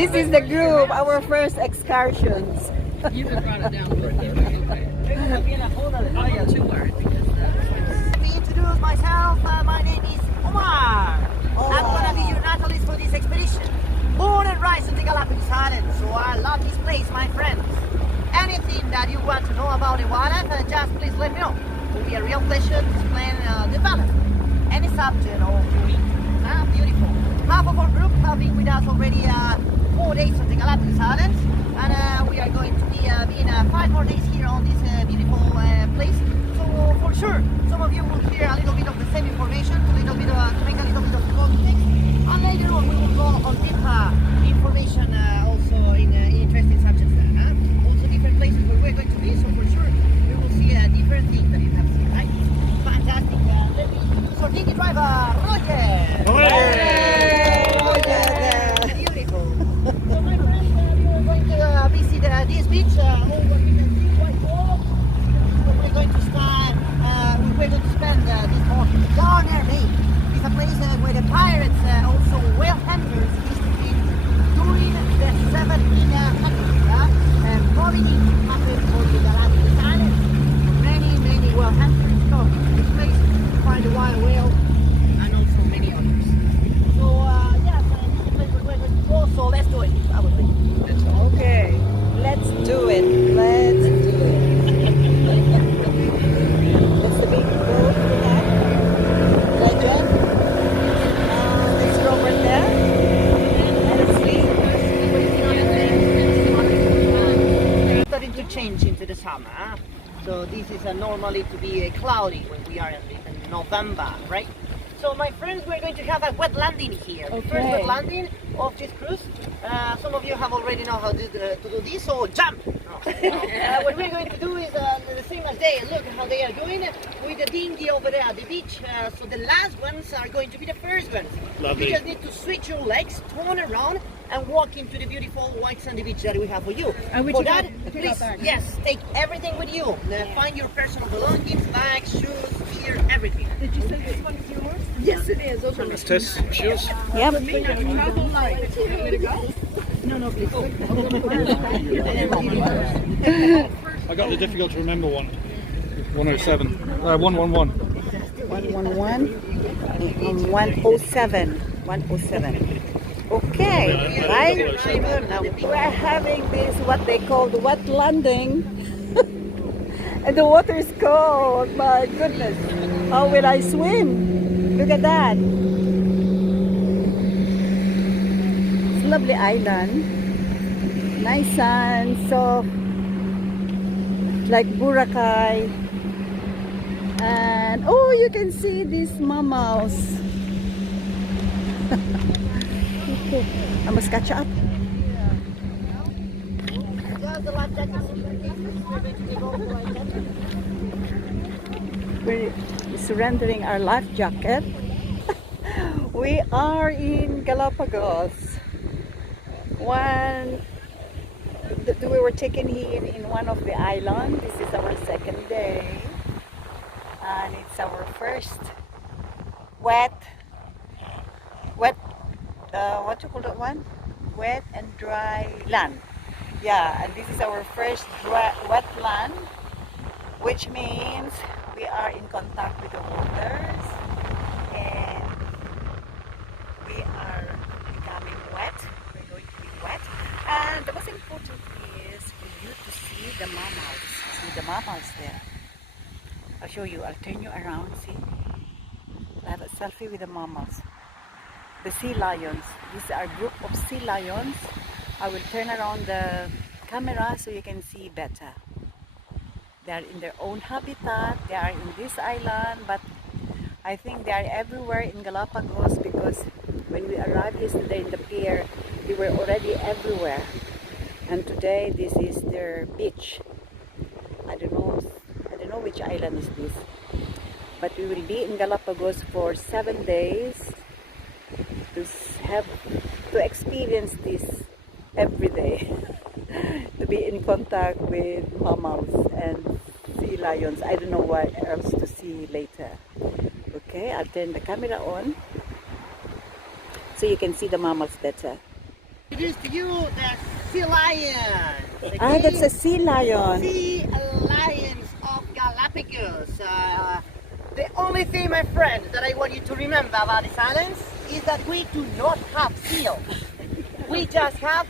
This is the group, our first excursions. You just brought it down with you. Okay. Too worried because Let me introduce myself. My name is Omar. I'm gonna be your naturalist for this expedition. Born and raised in the Galapagos Islands, so I love this place, my friends. Anything that you want to know about the wildlife, just please let me know. It will be a real pleasure to explain develop any subject or movie. Beautiful. Half of our group have been with us already 4 days on the Galapagos Islands, and we are going to be being 5 more days here on this beautiful place. So for sure, some of you will hear a little bit of the same information, to make a little bit of context, and later on we will go on deeper information also in interesting subjects there. Also different places where we're going to be, so for sure we will see different things that you have seen, right? Fantastic. Let me introduce our dingy driver, Roger. Beautiful. So my friends, we are going to visit this beach over here. We're going to spend this morning. Garner Bay is a place where the pirates, also whale hunters, used to be during the 1700s. Probably happened for the Galapagos Islands. Many whale hunters come to this place to find the wild whale and also many others. So yes, this is the place where we're going to go. So let's do it. I would think. Okay, let's do it. Let's do it. That's the big boat we have. Legend. There's Robert there. Starting to change into the summer. So this is normally to be cloudy when we are in November, right? So my friends, we're going to have a wet landing here. The first wet landing of this cruise. Some of you have already know how to do this, so jump! What we're going to do is the same as they. Look how they are doing with the dinghy over there at the beach. So the last ones are going to be the first ones. Lovely. You just need to switch your legs, turn around, and walk into the beautiful white sandy beach that we have for you. And For that, please, yes, take everything with you. Find your personal belongings, bags, shoes, gear, everything. Did you say this one is yours? Yes, it is. Those are Let's test shoes. Yep. Travel light. Want me to go? No, please. I got the difficult to remember one. 107. 111. 111 and 107. 107. Okay, right? Now we're having this, what they call the wet landing. And the water is cold. My goodness. How will I swim? Look at that. It's a lovely island. Nice sand, soft, like Boracay. And oh, you can see these mammals. Okay, I must catch up. We're surrendering our life jacket. We are in Galapagos. We were taken here in one of the islands. This is our second day, and it's our first wet, what you call that one? Wet and dry land. Yeah, and this is our first wet land, which means we are in contact with the waters and we are becoming wet. We're going to be wet. And the most important is for you to see the mammals. See the mammals there. I'll show you. I'll turn you around. See? I have a selfie with the mammals. The sea lions. These are a group of sea lions. I will turn around the camera so you can see better. They are in their own habitat. They are in this island, but I think they are everywhere in Galapagos because when we arrived yesterday in the pier, they were already everywhere. And today this is their beach. I don't know which island is this. But we will be in Galapagos for 7 days to experience this every day. To be in contact with mammals and sea lions. I don't know what else to see later. Okay, I'll turn the camera on so you can see the mammals better. Introduce to you the sea lion. Ah, that's a sea lion. Sea lions of Galapagos. The only thing, my friends, that I want you to remember about these islands is that we do not have seals. We just have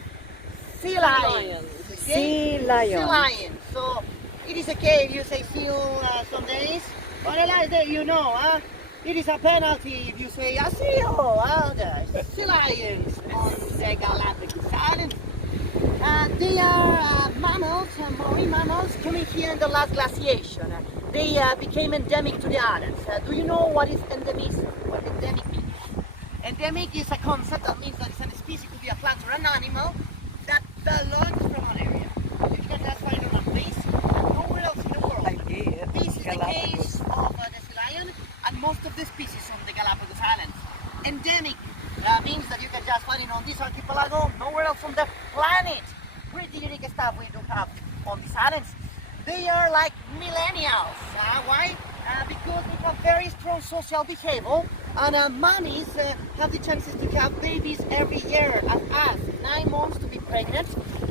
sea lions. Sea lion. Sea lions. So it is okay if you say seal some days, but the last day you know, it is a penalty if you say a seal. The sea lions on the Galapagos Islands. They are mammals, marine mammals, coming here in the last glaciation. They became endemic to the islands. Do you know what is endemic? What endemic means? Endemic is a concept that means that it's a species, could be a plant or an animal, that belongs from an area. You can just find it on a place and nowhere else in the world. This is the case of the sea lion and most of the species on the Galapagos Islands. Endemic means that you can just find it on this archipelago, nowhere else on the planet. Pretty unique stuff we do have on these islands. They are like millennials. Why? Because they have very strong social behavior, and mummies have the chances to have babies every year, as us, 9 months to be pregnant,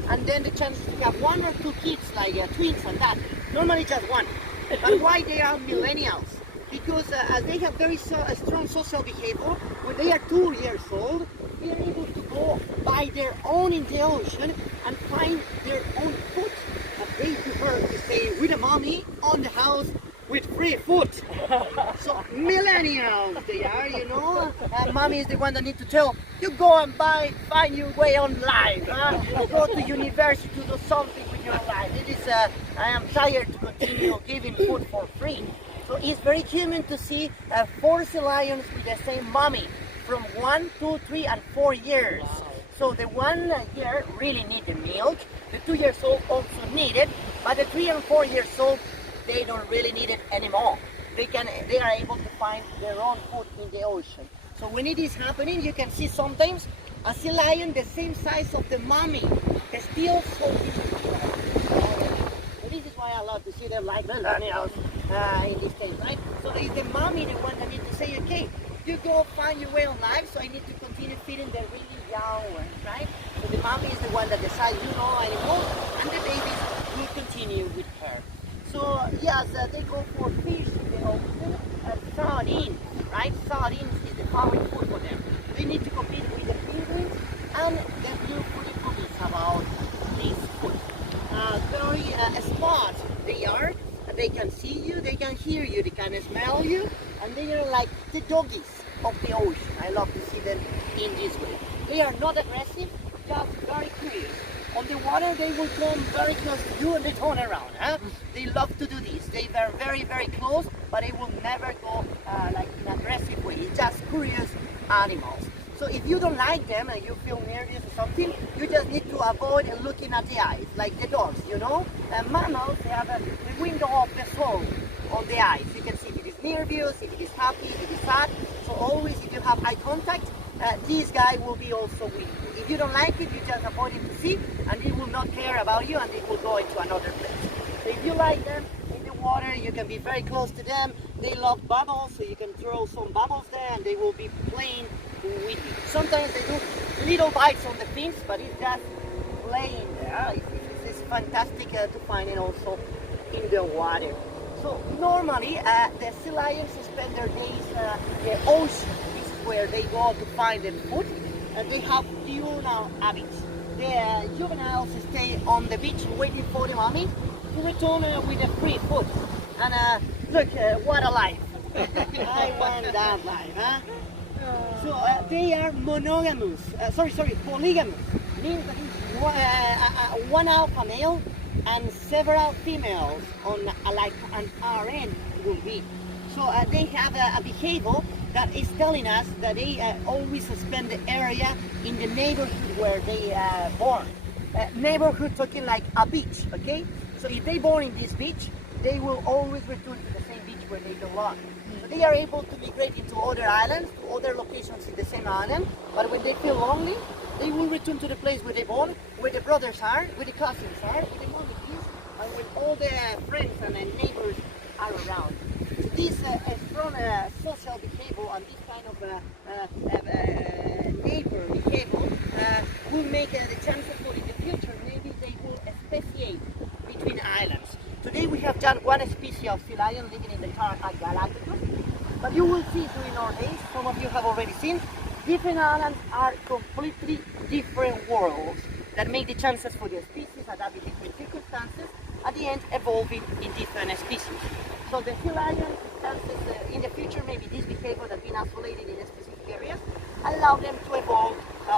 and then the chances to have 1 or 2 kids, like twins and that. Normally just 1. And why they are millennials? Because as they have very strong social behavior, when they are 2 years old, they are able to go by their own in the ocean and find their own food. They prefer to stay with a mommy on the house with free food. So millennials they are, you know. Mommy is the one that need to tell you go and find your way on life. Go to university to do something with your life. It is I am tired to continue giving food for free. So it's very common to see 4 sea lions with the same mommy from 1, 2, 3, and 4 years. So the 1 year really need the milk. The 2 years old also need it, but the 3 and 4 years old they don't really need it anymore. They are able to find their own food in the ocean. So when it is happening, you can see sometimes a sea lion the same size of the mommy, still so beautiful. So this is why I love to see them like millennials in this case, right? So it's the mommy the one that needs to say, okay, you go find your way on life, so I need to continue feeding the really young ones, right? So the mommy is the one that decides you know anymore, and the babies will continue with her. So yes, they go for fish in the ocean, sardines, right? Sardines is the favorite food for them. They need to compete with the penguins and the blue footy cookies about this food. Very smart they are. They can see you, they can hear you, they can smell you, and they are like the doggies of the ocean. I love to see them in this way. They are not aggressive, just very curious. On the water, they will come very close to you and they turn around. They love to do this. They are very, very close, but they will never go like in an aggressive way. It's just curious animals. So if you don't like them and you feel nervous or something, you just need to avoid looking at the eyes, like the dogs, you know. Mammals, they have the window of the soul on the eyes. You can see if it is nervous, if it is happy, if it is sad. So always, if you have eye contact, this guy will be also with you. If you don't like it, you just avoid him to see, and he will not care about you, and he will go into another place. So if you like them in the water, you can be very close to them. They love bubbles, so you can throw some bubbles there, and they will be playing with you. Sometimes they do little bites on the fins, but it's just playing there. It's fantastic to find it also in the water. So normally the sea lions spend their days in the ocean. This is where they go to find their food. They have diurnal habits. The juveniles stay on the beach waiting for the mommy to return with the free food. And look, what a life! I want that life, huh? So they are monogamous. Polygamous. Means that one alpha male and several females on like an RN will be. So they have a behavior that is telling us that they always spend the area in the neighborhood where they are born. Neighborhood talking like a beach, okay? So if they born in this beach, they will always return to the same beach where they belong. So they are able to migrate into other islands, to other locations in the same island, but when they feel lonely, they will return to the place where they born, where the brothers are, where the cousins are, where the mommy is, and where all the friends and neighbors are around. So this strong social behavior and this kind of neighbor behavior will make the chances for in the future maybe they will speciate between islands. Today we have just one species of sea lion living in the park at Galapagos, but you will see during our days, some of you have already seen, different islands are completely different worlds that make the chances for the species adapt in different circumstances, at the end evolving in different species. So the sea lion chances in the future, maybe this behavior that being isolated in specific areas, allow them to evolve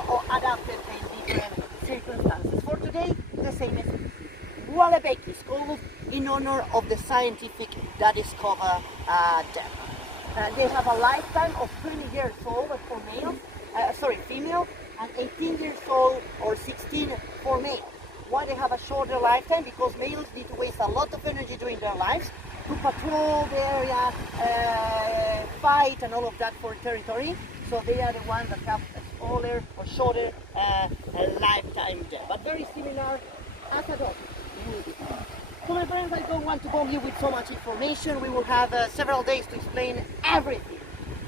or adapt them in different circumstances. For today, the same species. Galapagos is called in honor of the scientific that discovered them. They have a lifetime of 20 years old for males, female, and 18 years old or 16 for male. Why they have a shorter lifetime? Because males need to waste a lot of energy during their lives to patrol the area, fight and all of that for territory. So they are the ones that have a smaller or shorter lifetime there. But very similar as a dog. So my friends, I don't want to bomb you with so much information. We will have several days to explain everything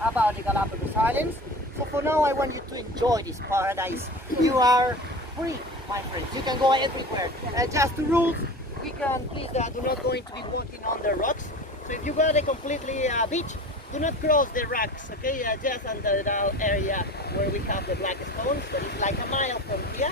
about the Galapagos Islands. So for now, I want you to enjoy this paradise. You are free, my friends. You can go everywhere. Just the rules. We can please do not going to be walking on the rocks. So if you got a completely beach, do not cross the rocks, okay? Just under the area where we have the black stones. That is like a mile from here.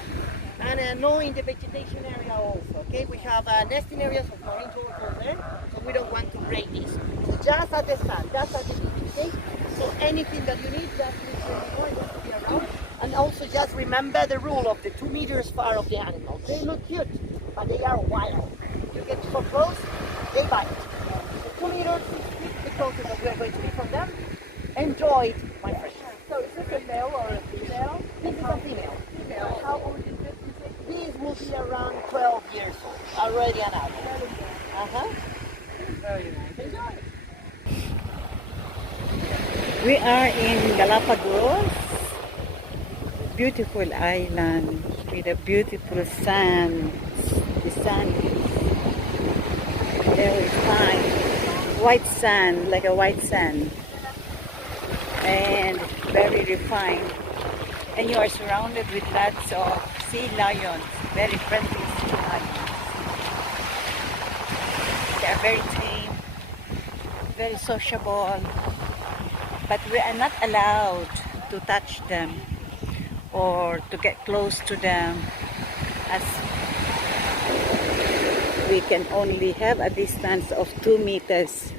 And no in the vegetation area also, okay? We have nesting areas of marine turtles there, so we don't want to break this. So just at the sand, just at the beach, okay? So anything that you need, just make sure you know it wants to be around. And also just remember the rule of the 2 meters far of the animals. They look cute, but they are wild. You get so close, they bite. So 2 meters, 6 feet, the closest that we are going to be from them. Enjoy it, my friends. So is this a male or a female? This is a female. Female. How old is this? These will be around 12 years old, already an adult. Very nice. Enjoy. We are in Galapagos, beautiful island with a beautiful sand. The sand is very fine, white sand, like a white sand, and very refined. And you are surrounded with lots of sea lions, very friendly sea lions. They are very tame, very sociable, but we are not allowed to touch them or to get close to them, as we can only have a distance of 2 meters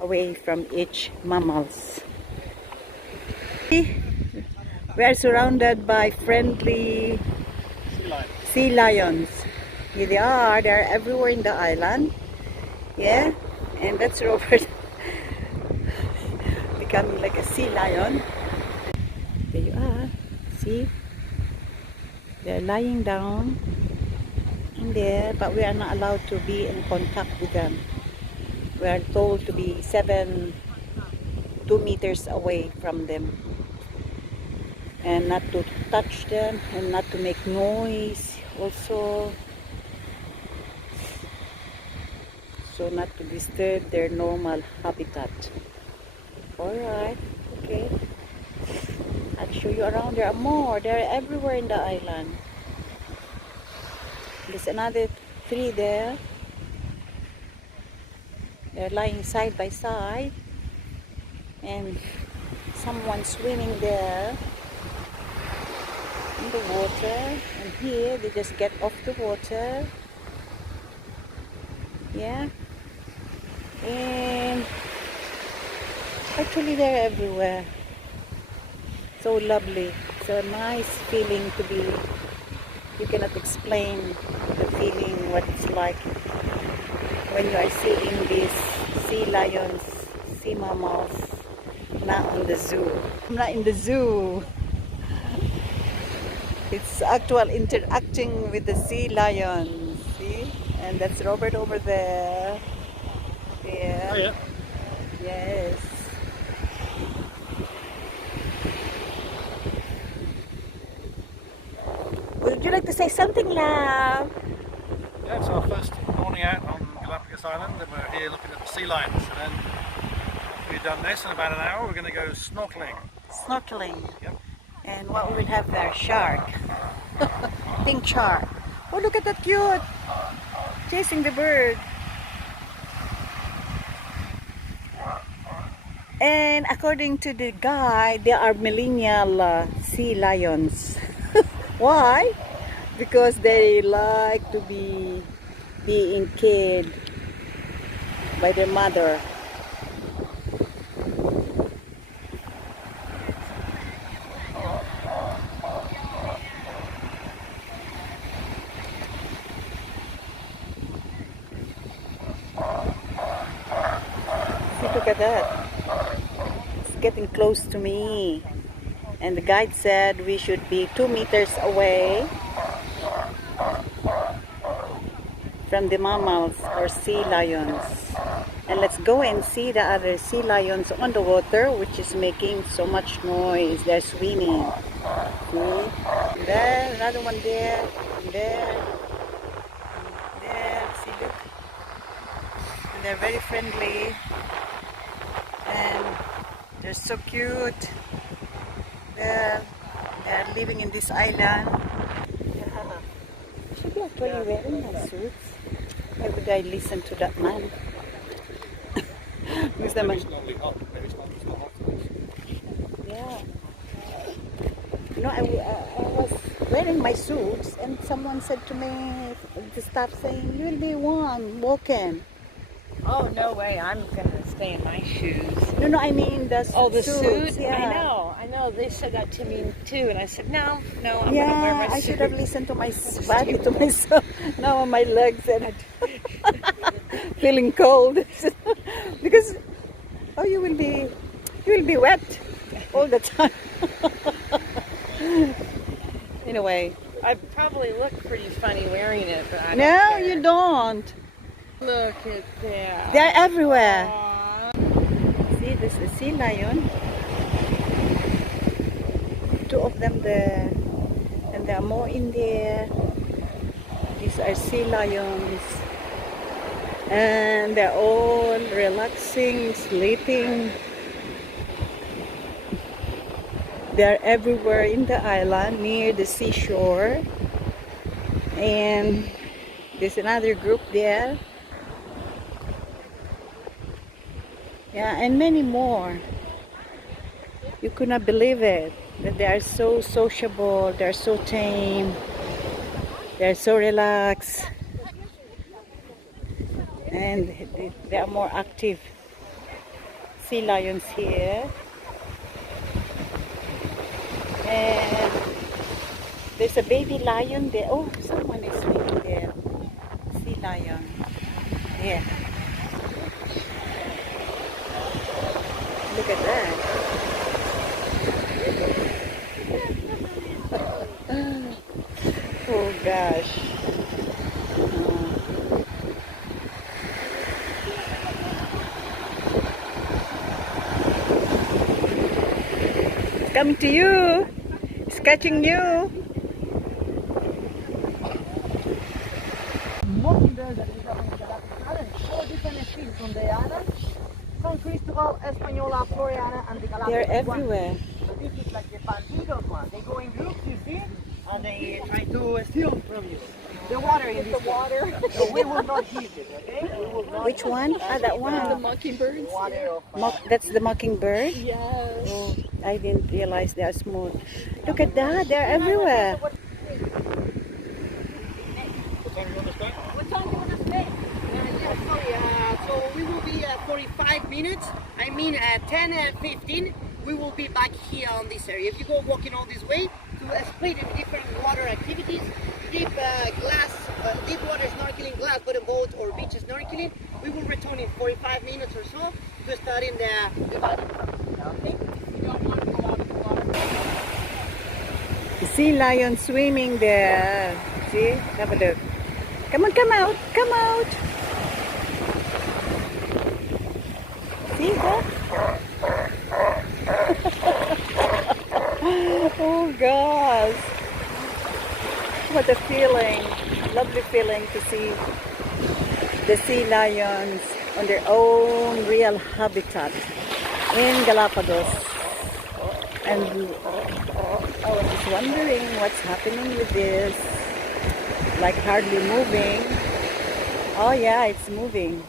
away from each mammals. We are surrounded by friendly sea lions. Here they are. They're everywhere in the island. Yeah, and that's Robert becoming like a sea lion. There you are. See? They're lying down in there, but we are not allowed to be in contact with them. We are told to be 2 meters away from them, and not to touch them and not to make noise also, so not to disturb their normal habitat. Alright, okay, I'll show you around. There are more. They're everywhere in the island. There's another 3 there. They're lying side by side, and someone swimming there in the water, and here they just get off the water. Yeah, and actually they're everywhere. So lovely, so nice feeling to be. You cannot explain the feeling, what it's like when you are seeing these sea lions, sea mammals, not on the zoo. I'm not in the zoo. It's actual interacting with the sea lions. See? And that's Robert over there. Yeah. Oh, yeah. Yes. Would you like to say something, love? Yeah, it's our first morning out on Galapagos Island, and we're here looking at the sea lions. And then after we've done this, in about an hour, we're going to go snorkeling. Snorkeling. Yep. And what we will have there? Shark. Pink shark. Oh, look at that cute. Chasing the bird. And according to the guy, there are millennial sea lions. Why? Because they like to be being killed by their mother. See, look at that. It's getting close to me. And the guide said we should be 2 meters away from the mammals or sea lions. And let's go and see the other sea lions on the water, which is making so much noise. They're swimming. See? There, another one there. And there. And there. See, look. And they're very friendly. And they're so cute. They're living in this island. Should be actually wearing my suits. Why would I listen to that man? Because the man. Yeah. You know, I was wearing my suits, and someone said to me to stop saying, "You'll be warm walking." Oh, no way. I'm going to stay in my shoes. No, I mean the Oh, the suits, suit? Yeah. I know. They said that to me too. And I said, no, I'm going to wear Yeah, my I suit. should have listened to my body, to myself. Now my legs and feeling cold because you will be wet all the time. Anyway, I probably look pretty funny wearing it, but I don't no, care. you don't. Look at that. They're everywhere. Aw. See, this is a sea lion. 2 of them there, and there are more in there. These are sea lions, and they're all relaxing, sleeping. They're everywhere in the island near the seashore, and there's another group there. Yeah, and many more. You could not believe it, that they are so sociable, they're so tame, they're so relaxed, and they are more active sea lions here. And there's a baby lion there. Oh, someone is swimming there. Sea lion. Yeah. Look at that. Oh gosh. It's coming to you. It's catching you. Mocking birds that we have on the Galapagos Islands. 4 different species on the island. San Cristobal, Española, Floriana, and the Galapagos. They're everywhere. So this is like the bandidos one. They go in groups, you see, and they try to steal from you. The water in this water. So we will not use it, okay? We will not Which one? Ah, that one. The mockingbirds. water of That's the mockingbird. Yes. Oh, I didn't realize they are smooth. Look at that. They're everywhere. What time are you on this day? What time do you want to stay? So we will be 45 minutes. I mean 10 and 15. We will be back here on this area. If you go walking all this way to split in different water activities, deep water snorkeling, glass bottom boat or beach snorkeling, we will return in 45 minutes or so to start in the valley. Okay? You don't want to go out of the water. The sea lion swimming there. See? Have a look. Come on, come out. Come out. See that? Oh gosh. What a feeling. Lovely feeling to see the sea lions on their own real habitat. in Galapagos. And I was just wondering what's happening with this. Like hardly moving. Oh yeah, it's moving.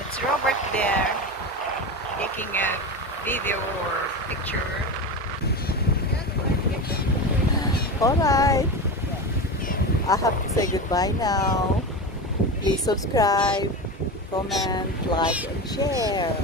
It's Robert there taking a video or picture. Alright, I have to say goodbye now. Please subscribe, comment, like, and share.